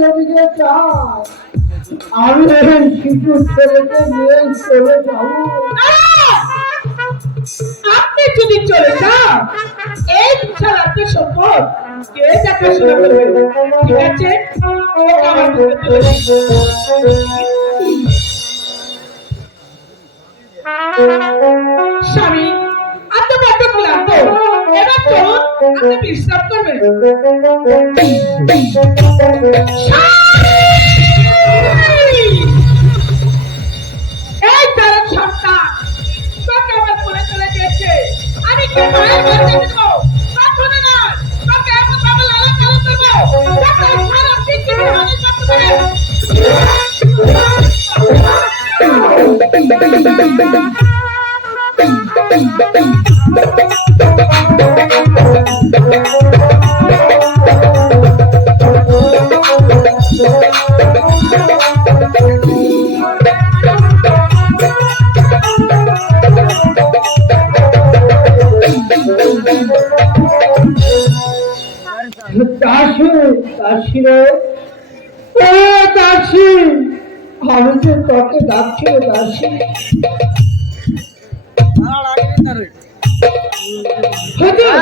যেদিকে চায় আমি শিশু ছেলেকে নিয়ে চলে যাবো। আপনি যদি চলে যান এই বিশাল আত্মের সম্পদ কে দেখাশোনা করবে? ঠিক আছে, স্বামী আপনি বড্ড ক্লান্ত, এবার চলুন আপনি বিশ্রাম করবেন। এই তার সন্তান তোকে আমার বলে চলে গেছে, আমি কি মায়ের ঘরে দেব? কখনো না, তোকে এমন ভাবে লালন পালন করবো যাতে সারা পৃথিবী মানুষ জানতে পারে। দাসী দাসী রে, ও দাসী, আমি যে তোকে ডাকছি রে দাসী। হুজুর